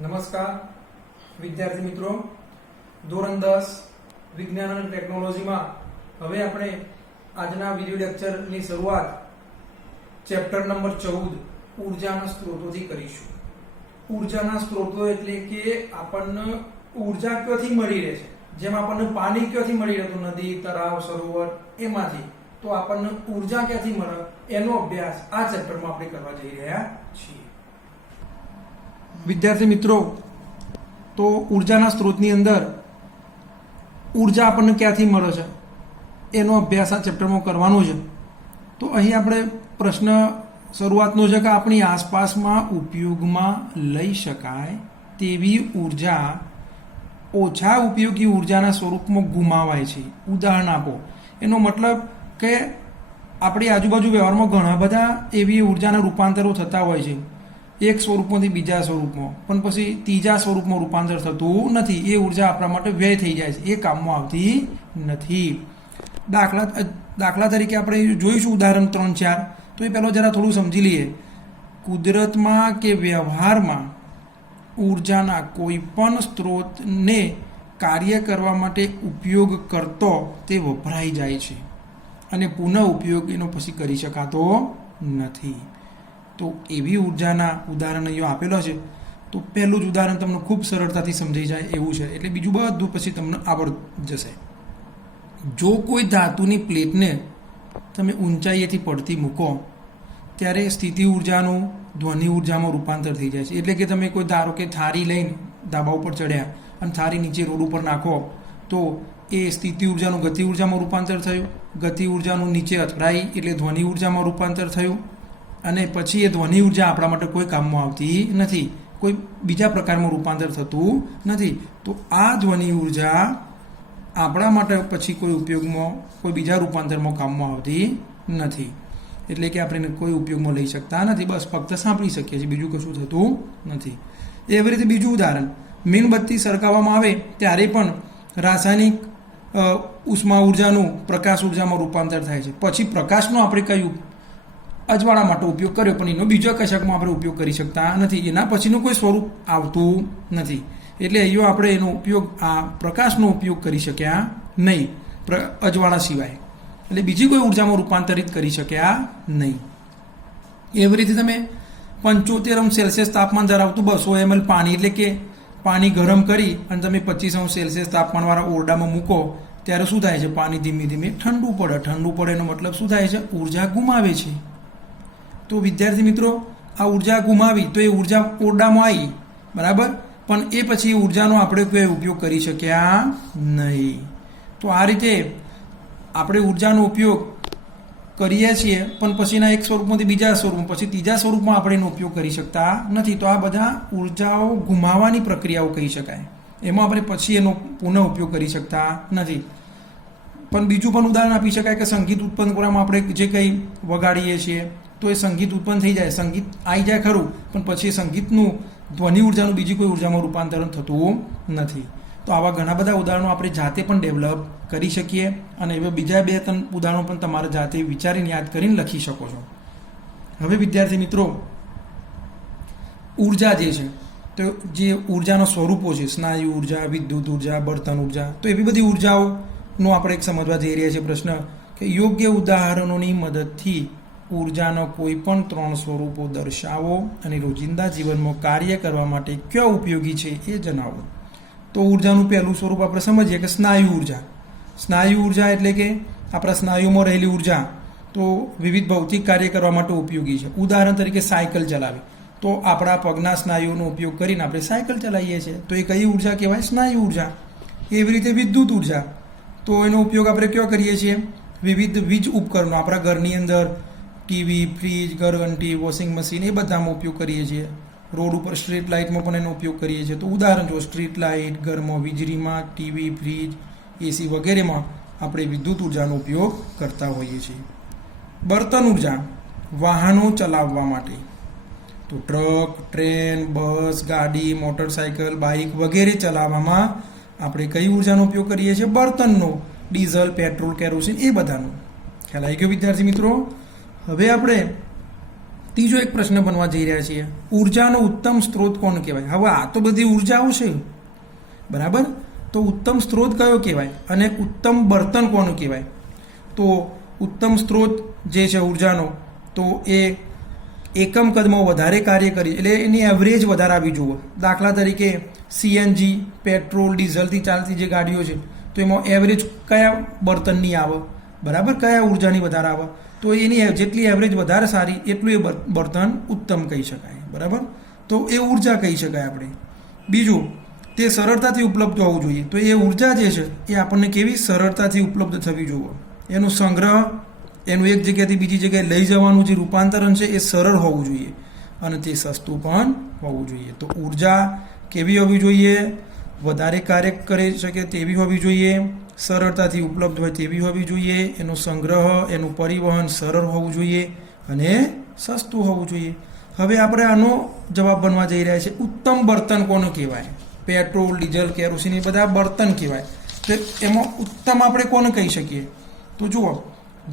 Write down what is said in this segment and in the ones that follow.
નમસ્કાર વિદ્યાર્થી મિત્રો, ધોરણ 10 વિજ્ઞાન અને ટેકનોલોજીમાં હવે આપણે આજના વિડિયો લેક્ચરની શરૂઆત ચેપ્ટર નંબર 14 ઉર્જાના સ્ત્રોતોથી કરીશું. ઉર્જાના સ્ત્રોતો એટલે કે આપણને ઉર્જા ક્યાંથી મળી રહે છે. જેમ આપણને પાણી ક્યાંથી મળી રહેતું, નદી, તળાવ, સરોવર, એમાંથી. તો આપણને ઉર્જા ક્યાંથી મળે એનો અભ્યાસ આ ચેપ્ટરમાં આપણે કરવા જઈ રહ્યા છીએ. વિદ્યાર્થી મિત્રો, તો ઉર્જાના સ્ત્રોતની અંદર ઉર્જા આપણને ક્યાંથી મળે છે એનો અભ્યાસ આ ચેપ્ટરમાં કરવાનો છે. તો અહીં આપણે પ્રશ્ન શરૂઆતનો છે કે આપણી આસપાસમાં ઉપયોગમાં લઈ શકાય તેવી ઉર્જા ઓછા ઉપયોગી ઉર્જાના સ્વરૂપમાં ગુમાવાય છે. ઉદાહરણ આપો. એનો મતલબ કે આપણી આજુબાજુ વ્યવહારમાં ઘણા બધા એવી ઉર્જાના રૂપાંતરો થતા હોય છે, એક સ્વરૂપમાંથી બીજા સ્વરૂપમાં, પણ પછી ત્રીજા સ્વરૂપમાં રૂપાંતર થતું નથી. એ ઉર્જા આપણા માટે વ્યય થઈ જાય છે, એ કામમાં આવતી નથી. દાખલા તરીકે આપણે જોઈશું ઉદાહરણ 3-4. તો એ પહેલાં જરા થોડું સમજી લઈએ. કુદરતમાં કે વ્યવહારમાં ઉર્જાના કોઈ પણ સ્ત્રોતને કાર્ય કરવા માટે ઉપયોગ કરતો તે વપરાઈ જાય છે અને પુનઃ ઉપયોગ એનો પછી કરી શકાતો નથી. તો એવી ઉર્જાના ઉદાહરણ અહીંયા આપેલો છે. તો પહેલું જ ઉદાહરણ તમને ખૂબ સરળતાથી સમજાઈ જાય એવું છે, એટલે બીજું બધું પછી તમને આવડી જશે. જો કોઈ ધાતુની પ્લેટને તમે ઊંચાઈએથી પડતી મૂકો ત્યારે સ્થિતિ ઉર્જાનું ધ્વનિ ઉર્જામાં રૂપાંતર થઈ જાય છે. એટલે કે તમે કોઈ ધારો કે થાળી લઈને ધાબા ઉપર ચડ્યા અને થાળી નીચે રોડ ઉપર નાખો તો એ સ્થિતિ ઉર્જાનું ગતિ ઉર્જામાં રૂપાંતર થયું, ગતિ ઉર્જાનું નીચે અથડાઈ એટલે ધ્વનિ ઉર્જામાં રૂપાંતર થયું, અને પછી એ ધ્વનિ ઉર્જા આપણા માટે કોઈ કામમાં આવતી નથી, કોઈ બીજા પ્રકારમાં રૂપાંતર થતું નથી. તો આ ધ્વનિ ઉર્જા આપણા માટે પછી કોઈ ઉપયોગમાં, કોઈ બીજા રૂપાંતરમાં કામમાં આવતી નથી. એટલે કે આપણે કોઈ ઉપયોગમાં લઈ શકતા નથી, બસ ફક્ત સાંભળી શકીએ છીએ, બીજું કશું થતું નથી. એવી રીતે બીજું ઉદાહરણ, મીણબત્તી સળગાવવામાં આવે ત્યારે પણ રાસાયણિક ઉષ્મા ઉર્જાનું પ્રકાશ ઉર્જામાં રૂપાંતર થાય છે. પછી પ્રકાશનો આપણે કયું અજવાળા માટે ઉપયોગ કર્યો, પણ એનો બીજો કશાકમાં આપણે ઉપયોગ કરી શકતા નથી. એના પછીનું કોઈ સ્વરૂપ આવતું નથી. એટલે અહીંયા આપણે એનો ઉપયોગ, આ પ્રકાશનો ઉપયોગ કરી શક્યા નહીં અજવાળા સિવાય. એટલે બીજી કોઈ ઉર્જામાં રૂપાંતરિત કરી શક્યા નહીં. એવી રીતે તમે 75 સેલ્સિયસ તાપમાન ધરાવતું 200 ml પાણી, એટલે કે પાણી ગરમ કરી અને તમે 25 સેલ્સિયસ તાપમાનવાળા ઓરડામાં મૂકો ત્યારે શું થાય છે? પાણી ધીમે ધીમે ઠંડુ પડે. ઠંડુ પડે એનો મતલબ શું થાય છે? ઉર્જા ગુમાવે છે. તો વિદ્યાર્થી મિત્રો, આ ઉર્જા ગુમાવી તો એ ઉર્જા ઓરડામાં આવી, બરાબર, પણ એ પછી ઉર્જાનો આપણે કોઈ ઉપયોગ કરી શક્યા નહીં. તો આ રીતે આપણે ઉર્જાનો ઉપયોગ કરીએ છીએ, પણ પછીના એક સ્વરૂપમાંથી બીજા સ્વરૂપમાં, પછી ત્રીજા સ્વરૂપમાં આપણે એનો ઉપયોગ કરી શકતા નથી. તો આ બધા ઉર્જાઓ ગુમાવવાની પ્રક્રિયાઓ કહી શકાય. એમાં આપણે પછી એનો પુનઃ ઉપયોગ કરી શકતા નથી. પણ બીજું પણ ઉદાહરણ આપી શકાય કે સંગીત ઉત્પન્ન કરવામાં આપણે જે કંઈ વગાડીએ છીએ તો એ સંગીત ઉત્પન્ન થઈ જાય, સંગીત આવી જાય ખરું, પણ પછી સંગીતનું ધ્વનિ ઉર્જાનું બીજી કોઈ ઉર્જામાં રૂપાંતરણ થતું નથી. તો આવા ઘણા બધા ઉદાહરણો આપણે જાતે પણ ડેવલપ કરી શકીએ, અને એવા બીજા 2-3 ઉદાહરણો પણ તમારે જાતે વિચારીને યાદ કરીને લખી શકો છો. હવે વિદ્યાર્થી મિત્રો, ઉર્જા જે છે, તો જે ઉર્જાના સ્વરૂપો છે, સ્નાયુ ઉર્જા, વિદ્યુત ઉર્જા, બળતણ ઉર્જા, તો એવી બધી ઉર્જાઓનો આપણે એક સમજવા જઈ રહ્યા છીએ પ્રશ્ન કે યોગ્ય ઉદાહરણોની મદદથી ઉર્જાના કોઈ પણ 3 સ્વરૂપો દર્શાવો અને રોજિંદા જીવનમાં કાર્ય કરવા માટે ક્યાં ઉપયોગી છે એ જણાવો. તો ઉર્જાનું પહેલું સ્વરૂપ આપણે સમજીએ કે સ્નાયુ ઉર્જા. સ્નાયુ ઉર્જા એટલે કે આપણા સ્નાયુમાં રહેલી ઉર્જા, તો વિવિધ ભૌતિક કાર્ય કરવા માટે ઉપયોગી છે. ઉદાહરણ તરીકે સાયકલ ચલાવી, તો આપણા પગના સ્નાયુનો ઉપયોગ કરીને આપણે સાયકલ ચલાવીએ છીએ, તો એ કઈ ઉર્જા કહેવાય? સ્નાયુ ઉર્જા. એવી રીતે વિદ્યુત ઉર્જા, તો એનો ઉપયોગ આપણે ક્યાં કરીએ છીએ? વિવિધ વીજ ઉપકરણો, આપણા ઘરની અંદર ટીવી, ફ્રીજ, ઘરઘંટી, વોશિંગ મશીન, એ બધામાં ઉપયોગ કરીએ છીએ. રોડ ઉપર સ્ટ્રીટ લાઇટમાં પણ એનો ઉપયોગ કરીએ છીએ. તો ઉદાહરણ જો સ્ટ્રીટ લાઇટ, ઘરમાં વીજળીમાં, ટીવી, ફ્રીજ, એસી વગેરેમાં આપણે વિદ્યુત ઉર્જાનો ઉપયોગ કરતા હોઈએ છીએ. બળતણ ઉર્જા, વાહનો ચલાવવા માટે, તો ટ્રક, ટ્રેન, બસ, ગાડી, મોટરસાયકલ, બાઇક વગેરે ચલાવવામાં આપણે કઈ ઉર્જાનો ઉપયોગ કરીએ છીએ? બળતણનો. ડીઝલ, પેટ્રોલ, કેરોસીન, એ બધાનો. ખ્યાલ આવી ગયો વિદ્યાર્થી મિત્રો? હવે આપણે ત્રીજો એક પ્રશ્ન બનવા જઈ રહ્યા છીએ, ઉર્જાનો ઉત્તમ સ્ત્રોત કોણ કહેવાય? હવે આ તો બધી ઉર્જાઓ છે, બરાબર, તો ઉત્તમ સ્ત્રોત કયો કહેવાય અને ઉત્તમ બર્તન કોનું કહેવાય? તો ઉત્તમ સ્ત્રોત જે છે ઉર્જાનો, તો એ એકમ કદમાં વધારે કાર્ય કરી, એટલે એની એવરેજ વધારે આવી જુઓ. દાખલા તરીકે સીએનજી, પેટ્રોલ, ડીઝલથી ચાલતી જે ગાડીઓ છે, તો એમાં એવરેજ કયા બર્તનની આવે, બરાબર, કયા ઉર્જાની વધારે આવે? તો એની જેટલી એવરેજ વધારે સારી એટલું એ બર્તન ઉત્તમ કહી શકાય, બરાબર. તો એ ઉર્જા કહી શકાય આપણે. બીજું, તે સરળતાથી ઉપલબ્ધ હોવું જોઈએ. તો એ ઉર્જા જે છે એ આપણને કેવી સરળતાથી ઉપલબ્ધ થવી જોઈએ. એનો સંગ્રહ, એનું એક જગ્યાથી બીજી જગ્યાએ લઈ જવાનું જે રૂપાંતરણ છે એ સરળ હોવું જોઈએ અને તે સસ્તું પણ હોવું જોઈએ. તો ઉર્જા કેવી હોવી જોઈએ? વધારે કાર્ય કરી શકે તેવી હોવી જોઈએ, સરળતાથી ઉપલબ્ધ હોય તેવી હોવી જોઈએ, એનો સંગ્રહ, એનું પરિવહન સરળ હોવું જોઈએ અને સસ્તું હોવું જોઈએ. હવે આપણે આનો જવાબ બનવા જઈ રહ્યા છે, ઉત્તમ બર્તન કોને કહેવાય? પેટ્રોલ, ડીઝલ, કેરોસીન એ બધા બર્તન કહેવાય. તો એમાં ઉત્તમ આપણે કોને કહી શકીએ? તો જુઓ,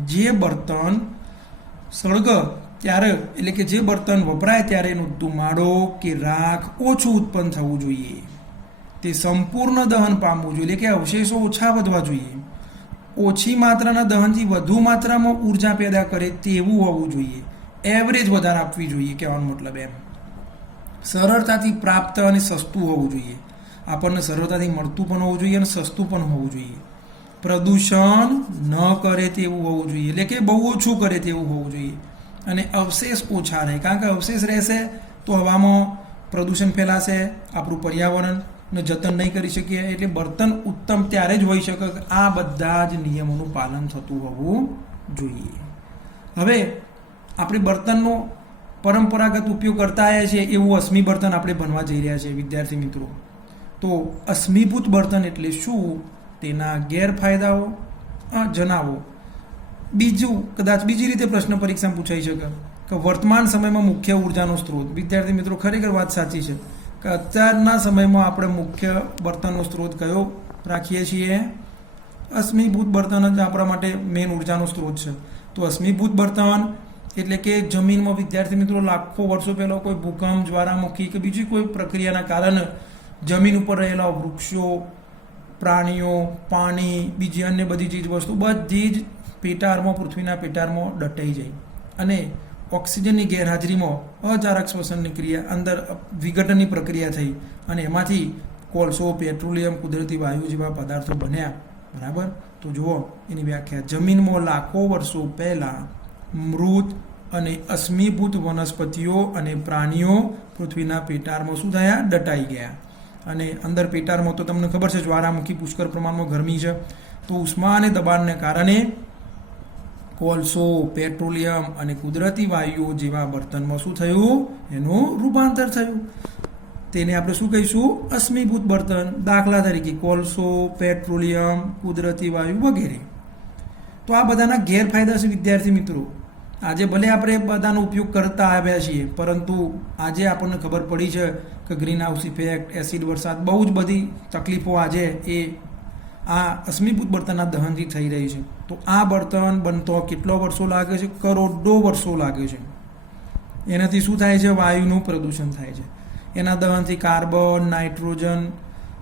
જે બર્તન સળગ ત્યારે, એટલે કે જે બર્તન વપરાય ત્યારે એનો ધુમાડો કે રાખ ઓછું ઉત્પન્ન થવું જોઈએ, તે સંપૂર્ણ દહન પામવું જોઈએ, એટલે કે અવશેષો ઓછા વધવા જોઈએ, ઓછી માત્રાના દહનથી વધુ માત્રામાં ઉર્જા પેદા કરે તેવું હોવું જોઈએ, એવરેજ વધારે આપવી જોઈએ, કહેવાનો મતલબ એમ. સરળતાથી પ્રાપ્ત અને સસ્તું હોવું જોઈએ, આપણને સરળતાથી મળતું પણ હોવું જોઈએ અને સસ્તું પણ હોવું જોઈએ. પ્રદૂષણ ન કરે તેવું હોવું જોઈએ, એટલે કે બહુ ઓછું કરે તેવું હોવું જોઈએ, અને અવશેષ ઓછા રહે, કારણ કે અવશેષ રહેશે તો હવામાં પ્રદૂષણ ફેલાશે, આપણું પર્યાવરણનું જતન નહીં કરી શકીએ. એટલે બર્તન ઉત્તમ ત્યારે જ હોઈ શકે કે આ બધા જ નિયમોનું પાલન થતું હોવું જોઈએ. હવે આપણે બર્તનનો પરંપરાગત ઉપયોગ કરતા આવ્યા છીએ એવું અશ્મિ બર્તન આપણે બનવા જઈ રહ્યા છીએ વિદ્યાર્થી મિત્રો. તો અશ્મિભૂત બર્તન એટલે શું, તેના ગેરફાયદાઓ જણાવો. બીજું, કદાચ બીજી રીતે પ્રશ્ન પરીક્ષામાં પૂછાઈ શકે કે વર્તમાન સમયમાં મુખ્ય ઉર્જાનો સ્ત્રોત. વિદ્યાર્થી મિત્રો, ખરેખર વાત સાચી છે કે અત્યારના સમયમાં આપણે મુખ્ય બર્તનનો સ્ત્રોત કયો રાખીએ છીએ? અશ્મિભૂત બર્તન જ આપણા માટે મેઇન ઉર્જાનો સ્ત્રોત છે. તો અશ્મિભૂત બર્તન એટલે કે જમીનમાં, વિદ્યાર્થી મિત્રો, લાખો વર્ષો પહેલાં કોઈ ભૂકંપ, જ્વાળામુખી કે બીજી કોઈ પ્રક્રિયાના કારણે જમીન ઉપર રહેલા વૃક્ષો, પ્રાણીઓ, પાણી, બીજી અન્ય બધી ચીજ વસ્તુ બધી જ પેટાળમાં, પૃથ્વીના પેટાળમાં દટાઈ જાય અને ઓક્સિજનની ગેરહાજરીમાં અજારક શ્વસનની ક્રિયા, અંદર વિઘટનની પ્રક્રિયા થઈ અને એમાંથી કોલસો, પેટ્રોલિયમ, કુદરતી વાયુ જેવા પદાર્થો બન્યા, બરાબર. તો જુઓ એની વ્યાખ્યા, જમીનમાં લાખો વર્ષો પહેલાં મૃત અને અશ્મિભૂત વનસ્પતિઓ અને પ્રાણીઓ પૃથ્વીના પેટાળમાં શું થયા? દટાઈ ગયા. અને અંદર પેટાળમાં તો તમને ખબર છે જ્વાળામુખી પુષ્કળ પ્રમાણમાં ગરમી છે, તો ઉષ્મા અને દબાણને કારણે કોલસો, પેટ્રોલિયમ અને કુદરતી વાયુઓ જેવા બર્તનમાં શું થયું? એનું રૂપાંતર થયું. તેને આપણે શું કહીશું? અશ્મિભૂત બર્તન. દાખલા તરીકે કોલસો, પેટ્રોલિયમ, કુદરતી વાયુ વગેરે. તો આ બધાના ગેરફાયદા છે વિદ્યાર્થી મિત્રો. આજે ભલે આપણે બધાનો ઉપયોગ કરતા આવ્યા છીએ, પરંતુ આજે આપણને ખબર પડી છે કે ગ્રીન હાઉસ ઇફેક્ટ, એસિડ વરસાદ, બહુ જ બધી તકલીફો આજે એ આ અશ્મિભૂત બર્તનના દહનથી થઈ રહી છે. તો આ બર્તન બનતો કેટલો વર્ષો લાગે છે? કરોડો વર્ષો લાગે છે. એનાથી શું થાય છે? વાયુનું પ્રદૂષણ થાય છે. એના દહનથી કાર્બન, નાઇટ્રોજન,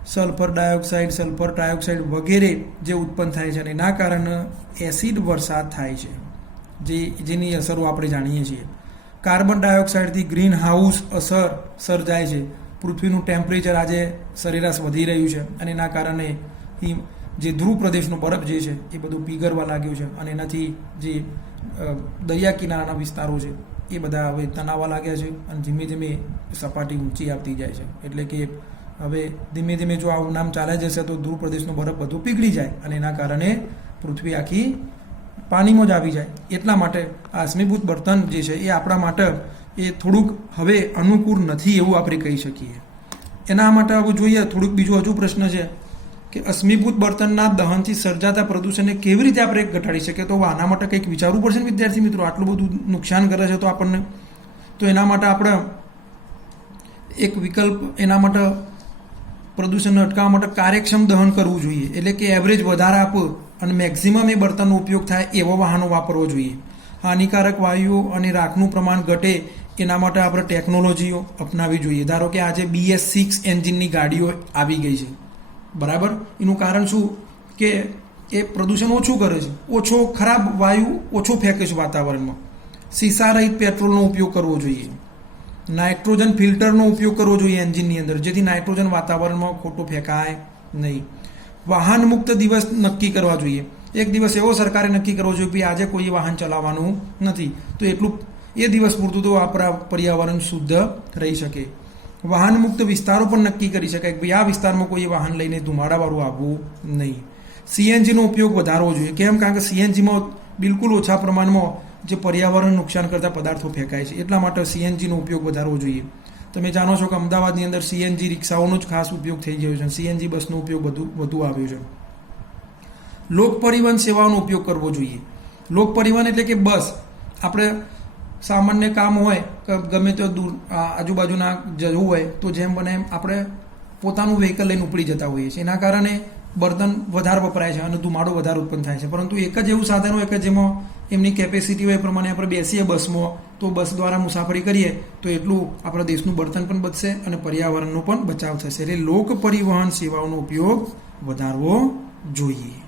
સલ્ફર ડાયોક્સાઇડ વગેરે જે ઉત્પન્ન થાય છે અને એના કારણે એસિડ વરસાદ થાય છે, જેની અસરો આપણે જાણીએ છીએ. કાર્બન ડાયોક્સાઇડથી ગ્રીન હાઉસ અસર સર્જાય છે. પૃથ્વીનું ટેમ્પરેચર આજે સરેરાશ વધી રહ્યું છે અને એના કારણે જે ધ્રુવ પ્રદેશનો બરફ જે છે એ બધું પીગળવા લાગ્યું છે અને એનાથી જે દરિયા કિનારાના વિસ્તારો છે એ બધા હવે તણાવવા લાગ્યા છે અને ધીમે ધીમે સપાટી ઊંચી આવતી જાય છે. એટલે કે હવે ધીમે ધીમે જો આવું નામ ચાલે જશે તો ધ્રુવ પ્રદેશનો બરફ બધું પીગળી જાય અને એના કારણે પૃથ્વી આખી પાણીમાં જ આવી જાય. એટલા માટે આ અશ્મિભૂત બર્તન જે છે એ આપણા માટે એ થોડુંક હવે અનુકૂળ નથી એવું આપણે કહી શકીએ. એના માટે હવે જોઈએ થોડુંક બીજો હજુ પ્રશ્ન છે કે અશ્મિભૂત બર્તનના દહનથી સર્જાતા પ્રદૂષણને કેવી રીતે આપણે ઘટાડી શકીએ? તો આના માટે કંઈક વિચારવું પડશે ને વિદ્યાર્થી મિત્રો. આટલું બધું નુકસાન કરે છે તો આપણને, તો એના માટે આપણે એક વિકલ્પ, એના માટે પ્રદૂષણને અટકાવવા માટે કાર્યક્ષમ દહન કરવું જોઈએ. એટલે કે એવરેજ વધારે આપો અને મેક્સિમમ એ બર્તનનો ઉપયોગ થાય એવા વાહનો વાપરવો જોઈએ. હાનિકારક વાયુઓ અને રાખનું પ્રમાણ ઘટે એના માટે આપણે ટેકનોલોજીઓ અપનાવવી જોઈએ. ધારો કે આજે BS6 એન્જિનની ગાડીઓ આવી ગઈ છે, બરાબર. એનું કારણ શું કે એ પ્રદૂષણ ઓછું કરે છે, ઓછો ખરાબ વાયુ ઓછો ફેંકે છે વાતાવરણમાં. સીસા રહિત પેટ્રોલનો ઉપયોગ કરવો જોઈએ. નાઇટ્રોજન ફિલ્ટરનો ઉપયોગ કરવો જોઈએ એન્જિનની અંદર, જેથી નાઇટ્રોજન વાતાવરણમાં ખોટો ફેંકાય નહીં. વાહન મુક્ત દિવસ નક્કી કરવા જોઈએ. એક દિવસ એવો સરકારે નક્કી કરવો જોઈએ કે આજે કોઈ વાહન ચલાવવાનું નથી, તો એટલું એ દિવસ પૂરતું તો આપણા પર્યાવરણ શુદ્ધ રહી શકે. વાહન મુક્ત વિસ્તારો પણ નક્કી કરી શકાય કે ભાઈ આ વિસ્તારમાં કોઈ વાહન લઈને ધુમાડાવાળું આવવું નહીં. CNGનો ઉપયોગ વધારવો જોઈએ. કેમ? કારણ કે CNGમાં બિલકુલ ઓછા પ્રમાણમાં જે પર્યાવરણ નુકસાન કરતા પદાર્થો ફેંકાય છે, એટલા માટે CNGનો ઉપયોગ વધારવો જોઈએ. તમે જાણો છો કે અમદાવાદની અંદર CNG રિક્ષાઓનો જ ખાસ ઉપયોગ થઈ ગયો છે. CNG બસનો ઉપયોગ વધુ આવ્યો છે. લોક પરિવહન સેવાઓનો ઉપયોગ કરવો જોઈએ. લોક પરિવહન એટલે કે બસ. આપણે સામાન્ય કામ હોય કે ગમે તે દૂર આજુબાજુના જવું હોય તો જેમ બને એમ આપણે પોતાનું વ્હીકલ લઈને ઉપડી જતા હોઈએ છીએ. એના કારણે બર્તન વધારે વપરાય છે અને ધુમાડો વધારે ઉત્પન્ન થાય છે. પરંતુ એક જ એવું સાધન હોય કે જેમાં એમની કેપેસિટી હોય એ પ્રમાણે આપણે બેસીએ બસમાં, તો બસ દ્વારા મુસાફરી કરીએ તો એટલું આપણા દેશનું બળતણ પણ બચશે અને પર્યાવરણનો પણ બચાવ થશે. એટલે લોક પરિવહન સેવાઓનો ઉપયોગ વધારવો જોઈએ.